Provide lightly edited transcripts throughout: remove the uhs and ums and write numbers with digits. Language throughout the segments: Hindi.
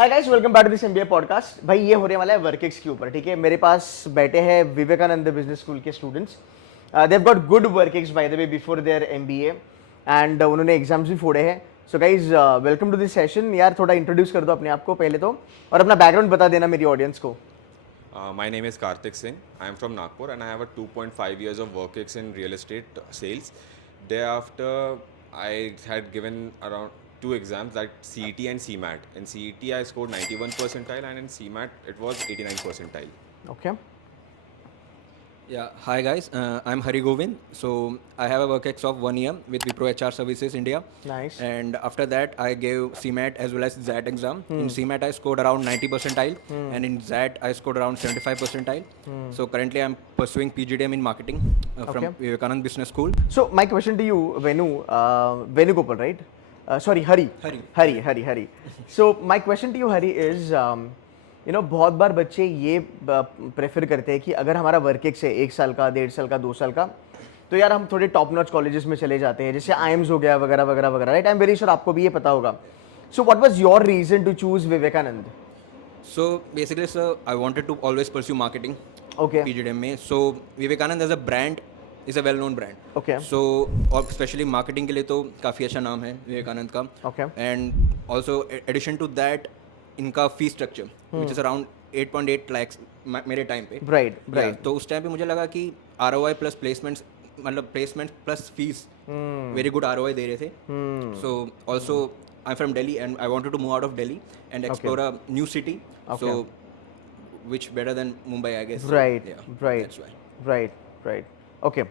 Hi guys, welcome back to this MBA podcast. भाई ये होने वाला है वर्केक्स के ऊपर, ठीक है। मेरे पास बैठे हैं विवेकानंद बिजनेस स्कूल के students. They have got good workex by the way before their MBA and उन्होंने एग्जाम्स भी फोड़े हैं। So guys, welcome to this session. यार थोड़ा इंट्रोड्यूस कर दो अपने आप को पहले तो, और अपना बैकग्राउंड बता देना मेरी ऑडियंस को। My name is Karthik Singh. I am from Nagpur and I have a 2.5 years of work ex in real estate sales. Thereafter, I had given around two exams, like CET and CMAT. In CET, I scored 91 percentile and in CMAT, it was 89 percentile. Okay Yeah, hi guys. I'm Hari Govind. So I have a work ex of 1 year with Wipro HR Services India. Nice. And after that, I gave CMAT as well as ZAT exam. In CMAT, I scored around 90 percentile, and in ZAT, I scored around 75 percentile. So currently, I'm pursuing PGDM in marketing from Okay. Vivekanand Business School. So my question to you Venugopal, right? Sorry, Hari. So my question to you Hari is, you know, बहुत बार बच्चे ये प्रेफर करते हैं कि अगर हमारा वर्क एक्स है 1 साल का, 1.5 साल का, 2 साल का, तो यार हम थोड़े टॉप नॉच कॉलेजेस में चले जाते हैं, जैसे आईएम्स हो गया वगैरह वगैरह वगैरह, right? I am very sure आपको भी ये पता होगा। So what was your reason to choose Vivekanand? So basically, sir, I wanted to always pursue marketing. Okay. PGDM में. So Vivekanand as a brand is a well-known brand. Okay. So और स्पेशली मार्केटिंग के लिए तो काफ़ी अच्छा नाम है विवेकानंद का. Okay. And also addition to that, इनका fee structure which is around 8.8 lakhs मेरे टाइम पे. राइट। तो उस टाइम पे मुझे लगा कि ROI प्लस प्लेसमेंट्स, मतलब placement plus fees very good ROI दे रहे थे. So also I am from Delhi and I wanted to move out of Delhi and explore a new city. So which better than Mumbai, I guess. Right. Yeah, Right. that's why. Right. Okay.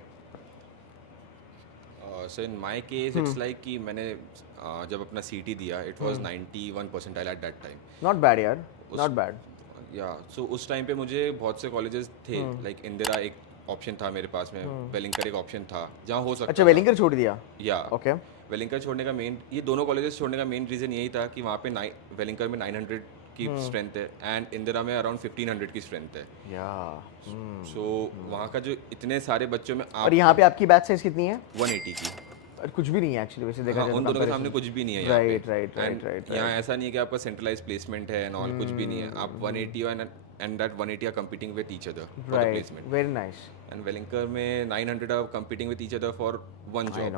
So in my case, it's like कि मैंने जब अपना CET दिया, it was 91 percentile at that time. Not bad यार, not bad. या सो उस टाइम पे मुझे बहुत से कॉलेजेस थे, लाइक इंदिरा एक ऑप्शन था मेरे पास में, वेलिंगकर एक ऑप्शन था जहाँ हो सकता अच्छा, था। वेलिंगर छोड़ दिया? या ओके। वेलिंगकर छोड़ने का मेन, ये दोनों कॉलेजेस छोड़ने का मेन रीज़न यही था कि वहाँ पे वेलिंगकर में 900 की स्ट्रेंथ है एंड इंदिरा में अराउंड 1500 की स्ट्रेंथ है. या सो वहाँ का जो इतने सारे बच्चों में और यहाँ पे आपकी बैच साइज कितनी है? 180 की. और कुछ भी नहीं है एक्चुअली, वैसे देखा हाँ, जाए उन तो दोनों के सामने कुछ भी नहीं है यहाँ पे. राइट। यहाँ ऐसा नहीं है कि आपका सेंट्रलाइज प्लेसमेंट है एंड ऑल, कुछ भी नहीं है. आप 180 and that 180 are competing with each other for the right, placement. Very nice. And Welingkar में 900 are competing with each other for one I job.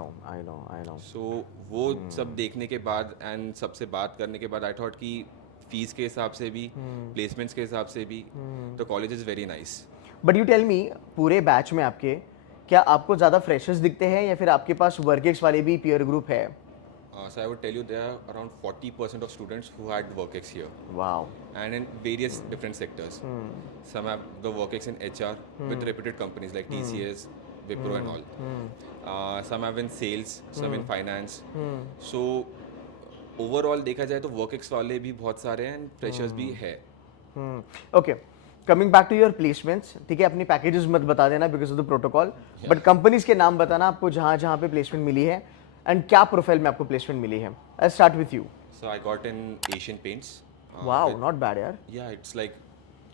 No. So वो सब देखने के बाद एंड सबसे बात करने के बाद आई थॉट कि फीस के हिसाब से भी, प्लेसमेंट्स के हिसाब से भी, तो college is very nice. But you tell me, पूरे बैच में आपके क्या आपको ज़्यादा फ्रेशर्स दिखते हैं या फिर आपके पास वर्केक्स वाले भी पीयर ग्रुप है? So I would tell you there are around 40% of students who had work ex here wow. and in various different sectors. Some have the work ex in HR with reputed companies like TCS, Wipro and all. Some have in sales, some in finance. So overall देखा जाए तो work ex वाले भी बहुत सारे हैं and freshers भी है. Okay, coming back to your placements, ठीक है। अपनी पैकेजेस मत बता देना because of the protocol, but companies के नाम बताना आपको जहाँ जहाँ पे प्लेसमेंट मिली है एंड क्या प्रोफाइल में आपको प्लेसमेंट मिली है। I start with you. So I got in Asian Paints. Wow, not bad यार। Yeah, it's like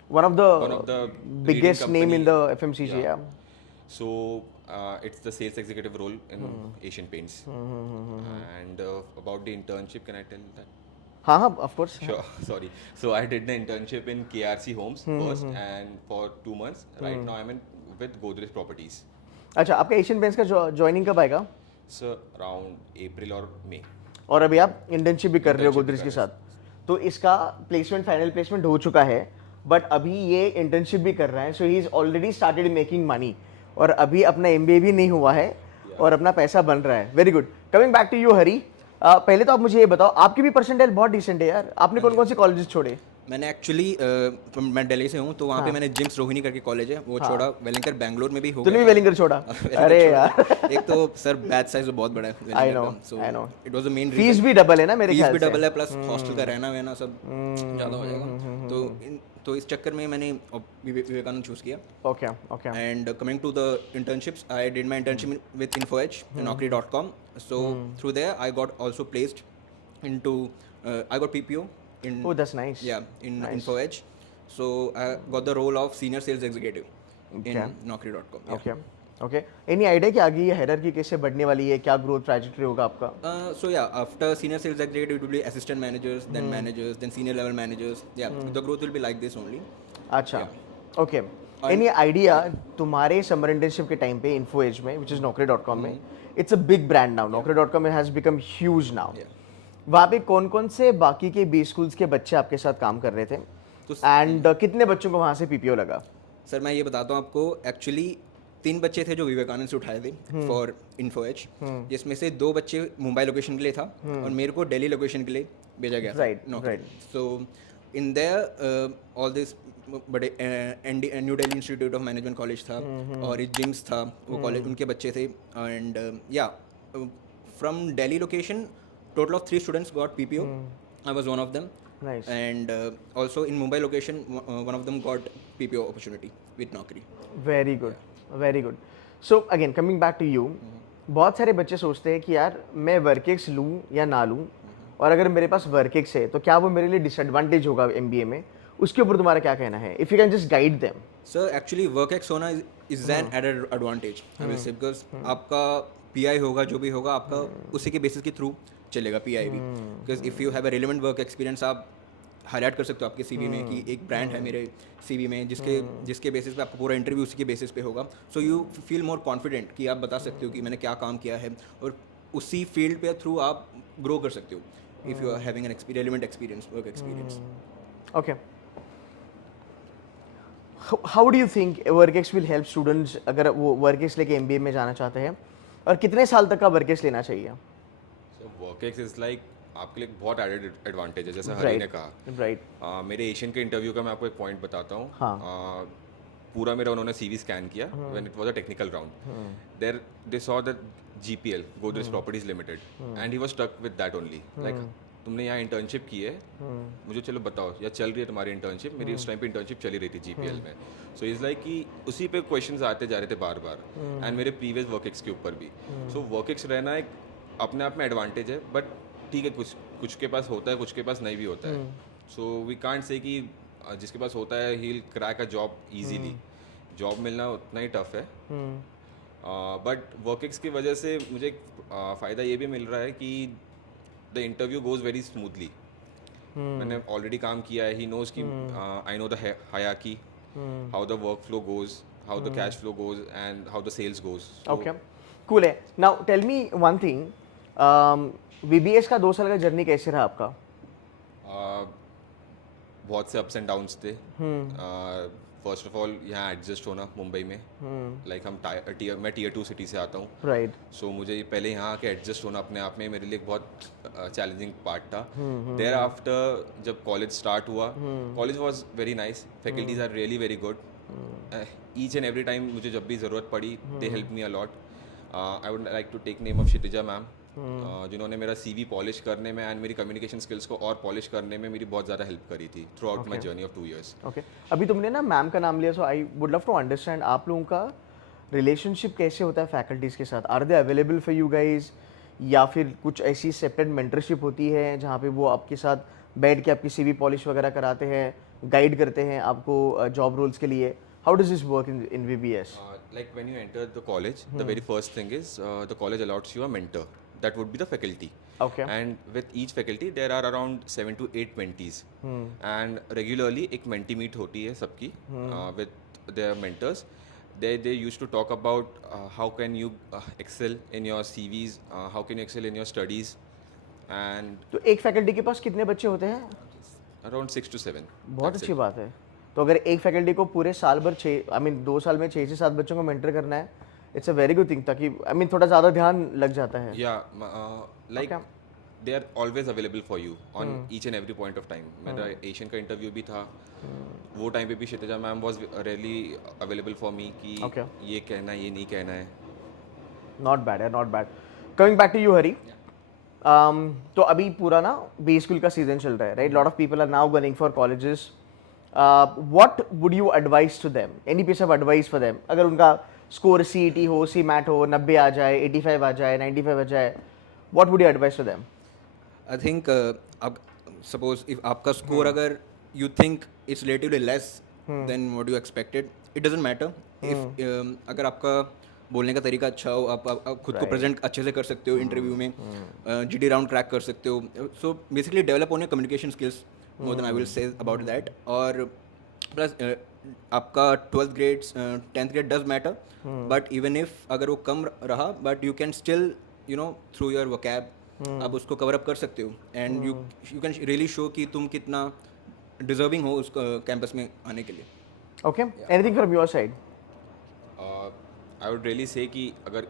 One of of the the biggest leading name in company. the FMCG, yeah. So it's the sales executive role in Asian Paints. And about the internship, can I tell that? हाँ हाँ, of course. Sure. Sorry. So I did the internship in KRC Homes first, and for 2 months. Right now I'm in with Godrej Properties. अच्छा, आपका एशियन पेंट्स का ज्वाइनिंग कब आएगा? So around April or May. और अभी आप इंटर्नशिप भी कर रहे हो गोदरेज के साथ, तो इसका प्लेसमेंट, फाइनल प्लेसमेंट हो चुका है, बट अभी ये इंटर्नशिप भी कर रहा है. So he is already started making money, और अभी अपना MBA भी नहीं हुआ है और अपना पैसा बन रहा है. Very good. Coming back to you Hari, पहले तो आप मुझे ये बताओ, आपकी भी परसेंटाइल बहुत डिसेंट है यार. आपने कौन कौन से कॉलेजेस छोड़े? मैंने एक्चुअली मैं दिल्ली से हूँ, तो वहाँ पे मैंने जिम्स रोहिणी करके कॉलेज है वो छोड़ा. वेलिंगकर बैंगलोर में भी हो तूने भी गया. वेलिंगर छोड़ा? अरे यार, एक तो सर बैच साइज बहुत बड़ा है. I know, I know. It was the main fees भी डबल है ना मेरे फीस ख्याल भी से. डबल है, प्लस हॉस्टल का रहना वहना सब ज़्यादा हो जाएगा. तो इस चक्कर में मैंने विवेकानंद चूज़ किया. Okay okay. And coming to the internships, I did my internship with InfoEdge, Naukri.com. So through there, I got also placed into, I got PPO in. Oh, that's nice. Yeah, in Nice. InfoEdge. So I got the role of senior sales executive Okay. in Naukri.com. Yeah. Okay. Okay, any idea कि आगे ये हायरार्की कैसे बढ़ने वाली है, क्या ग्रोथ ट्रैजेक्टरी होगा आपका? So yeah, after senior sales executive, it will be assistant managers, then senior level managers. Yeah, the growth will be like this only. अच्छा, Yeah. Okay, And- any idea तुम्हारे समर इंटर्नशिप के टाइम पे इन्फो एज में, विच इज naukri.com में, it's a big brand now, naukri.com has become huge now. Yeah. वहाँ पे कौन कौन से बाकी के बी स्कूल्स के बच्चे आपके साथ काम कर रहे थे, तो- एंड कितने बच्चों को वहाँ से पीपीओ लगा? सर मैं ये बताता हूँ आपको, एक्चुअली 3 बच्चे थे जो विवेकानंद से उठाए थे फॉर इन्फो एच, जिसमें से 2 बच्चे मुंबई लोकेशन के लिए था और मेरे को दिल्ली लोकेशन के लिए भेजा गया था। Right. So in there all this बड़े New Delhi institute of management college था और जिम्स था, वो कॉलेज उनके बच्चे थे। एंड या from Delhi location total of 3 students got PPO, I was one of them. Nice. And also in Mumbai location, one of them got PPO opportunity with Naukri. Very good, very good. So again coming back to you, बहुत सारे बच्चे सोचते हैं कि यार मैं वर्केक्स लूँ या ना लूँ, और अगर मेरे पास वर्केक्स है तो क्या वो मेरे लिए डिसएडवांटेज होगा एमबीए में? उसके ऊपर तुम्हारा क्या कहना है? If you can just guide them. Sir, actually WorkX होना is an added advantage, I will say, because आपका PI होगा, जो भी होगा आपका उसी के बेसिस के थ्रू चलेगा PI भी, because if you have a relevant work experience आप हाईलाइट कर सकते हो आपके CV में कि एक ब्रांड है मेरे CV में जिसके बेसिस पे आपका पूरा इंटरव्यू उसी के बेसिस पे होगा। So you feel more confident कि आप बता सकते हो कि मैंने क्या काम किया है, और उसी फील्ड पे थ्रू आप ग्रो कर सकते हो if you are having an relevant experience, work experience. Okay, how do you think workex will help students अगर वो वर्केक्स लेके एमबीए में जाना चाहते हैं, और कितने साल तक का वर्केक्स लेना चाहिए? So workex is like आपके लिए बहुत एडेड एडवांटेज है, जैसे हरी ने कहा। राइट। मेरे एशियन के इंटरव्यू का मैं आपको एक पॉइंट बताता हूँ। हाँ। पूरा मेरा उन्होंने सीवी स्कैन किया when it was a technical round. There they saw that GPL, Godrej properties limited, and he was stuck with that only. Like तुमने यहाँ इंटर्नशिप की है, मुझे चलो बताओ, या चल रही है तुम्हारी इंटर्नशिप? मेरी उस टाइम पे इंटर्नशिप चली रही थी जीपीएल में। सो इज़ लाइक कि उसी पे क्वेश्चंस आते जा रहे थे बार बार, एंड मेरे प्रीवियस वर्केक्स के ऊपर भी। सो वर्केक्स रहना एक अपने आप में एडवांटेज है, बट ठीक है, कुछ के पास होता है, कुछ के पास नहीं भी होता है। सो वी कांट से कि जिसके पास होता है he will crack a job easily. Job मिलना उतना ही टफ है। बट वर्केक्स की वजह से मुझे एक फ़ायदा ये भी मिल रहा है कि the interview goes very smoothly. मैंने ऑलरेडी काम किया है, ही नोज कि I know the hierarchy, how the work flow goes, how the cash flow goes, and how the sales goes. Okay, cool है। Now tell me one thing, VBS का 2 साल का जर्नी कैसे रहा आपका? बहुत से अप्स एंड डाउन्स थे। फर्स्ट ऑफ ऑल यहाँ एडजस्ट होना मुंबई में, लाइक मैं टीयर 2 सिटी से आता हूँ। राइट। सो मुझे पहले यहाँ आके एडजस्ट होना अपने आप में मेरे लिए एक बहुत चैलेंजिंग पार्ट था। देयर आफ्टर जब कॉलेज स्टार्ट हुआ, college was very nice, faculties are really very good. Each and every time मुझे जब भी ज़रूरत पड़ी, they help me a lot. I would like to take name of Kshitija ma'am, जिन्होंने मेरा CV पॉलिश करने में एंड मेरी कम्युनिकेशन स्किल्स को और पॉलिश करने में मेरी बहुत ज़्यादा हेल्प करी थी throughout my journey of 2 years। Okay, अभी तुमने ना मैम का नाम लिया, so I would love to understand आप लोगों का रिलेशनशिप कैसे होता है फैकल्टीज़ के साथ? Are they available for you guys, या फिर कुछ ऐसी सेपरेट मेंटरशिप होती है जहाँ पे वो आपके साथ बैठ के आपकी CV पॉलिश वगैरह कराते हैं, गाइड करते हैं आपको जॉब रोल्स के लिए? How does this work in VBS? Like when you enter the college, the very first thing is the college allows you a mentor. That would be the faculty. Okay. And with each faculty there are around 7 to 8 mentees. And regularly एक mentee meet होती है सबकी with their mentors. They used to talk about how can you excel in your CVs, how can you excel in your studies, and तो एक फैकल्टी के पास कितने बच्चे होते हैं? around 6 to 7. बहुत अच्छी बात है। तो अगर एक फैकल्टी को पूरे साल भर 2 साल में 6 से 7 बच्चों को मेंटर करना है, it's a very good thing, ताकि थोड़ा ज़्यादा ध्यान लग जाता है। Yeah, like they are always available for you on each and every point of time. मेरा एशियन का इंटरव्यू भी था, वो टाइम पे भी Kshitija ma'am was really available for me कि ये कहना है, ये नहीं कहना है। नॉट बैड है, not bad. Coming back to you Hari, तो अभी पूरा ना बी स्कूल का सीजन चल रहा है, right? Lot of people are now gunning for colleges. What would you advise to them? Any piece of advice for them? अगर उनका स्कोर CET हो, CMAT हो, 90 आ जाए, 85 आ जाए, 95 आ जाए, what would you advise to them? I think अब सपोज इफ आपका स्कोर अगर you think it's relatively less than what you expected, it doesn't matter. If अगर आपका बोलने का तरीका अच्छा हो, आप खुद को प्रेजेंट अच्छे से कर सकते हो इंटरव्यू में, जीडी राउंड क्रैक कर सकते हो. सो बेसिकली डेवलप होने communication skills more than I will say about that. और प्लस आपका 12th grade 10th grade does matter, but even if अगर वो कम रहा, but you can still through your vocab आप उसको कवर अप कर सकते हो. And you can really show कि तुम कितना डिजर्विंग हो उस कैंपस में आने के लिए. Okay. Anything from your side? I would really say कि अगर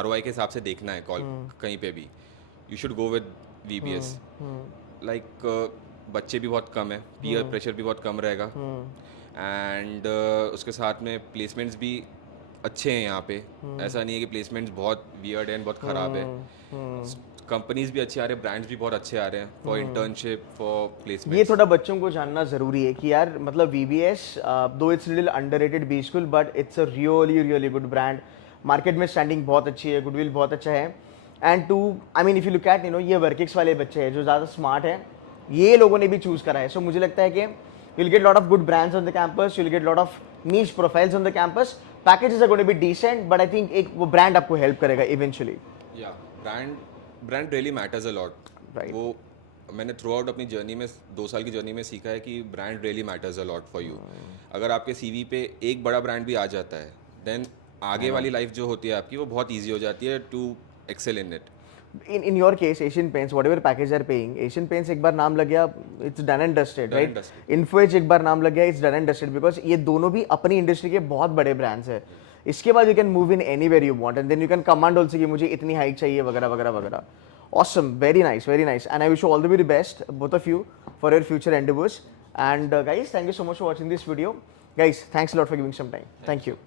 ROI के हिसाब से देखना है कॉल कहीं पे भी, you should go with VBS. Like बच्चे भी बहुत कम है, पीयर प्रेशर भी बहुत कम रहेगा, एंड उसके साथ में प्लेसमेंट्स भी अच्छे हैं यहाँ पे. ऐसा नहीं है कि प्लेसमेंट्स बहुत वियर्ड हैं, बहुत ख़राब है. कंपनीज भी अच्छे आ रहे हैं, ब्रांड्स भी बहुत अच्छे आ रहे हैं फॉर इंटर्नशिप, फॉर प्लेसमेंट. ये थोड़ा बच्चों को जानना ज़रूरी है कि यार मतलब VBS though it's little underrated B school, but it's a really good brand. Market में स्टैंडिंग बहुत अच्छी है, गुडविल बहुत अच्छा है. And too I mean if you look at ये वर्किक्स वाले बच्चे हैं जो ज़्यादा स्मार्ट हैं, ये लोगों ने भी चूज़ करा है. सो मुझे लगता है कि you'll get lot of good brands on the campus, you'll get lot of niche profiles on the campus. Packages are going to be decent, but I think एक वो brand आपको help करेगा eventually. Yeah, brand really matters a lot. Right. वो मैंने थ्रू आउट अपनी जर्नी में 2 साल की जर्नी में सीखा है कि brand really matters a lot for you. अगर आपके CV पे एक बड़ा ब्रांड भी आ जाता है, देन आगे वाली लाइफ जो होती है आपकी वो बहुत ईजी हो जाती है to excel in it. In your case, Asian Paints, whatever package they're paying, Asian Paints एक बार नाम लग गया, it's done and dusted, Done right? and dusted. Info Edge एक बार नाम लग गया, it's done and dusted, because ये दोनों भी अपनी इंडस्ट्री के बहुत बड़े ब्रांड्स हैं. इसके बाद you can move in anywhere you want, and then you can command also कि मुझे इतनी हाइक चाहिए वगैरह वगैरह वगैरह. Awesome, very nice, and I wish you all the very best, both of you, for your future endeavors. And guys, thank you so much for watching this video. Guys, thanks a lot for giving some time. Thank you.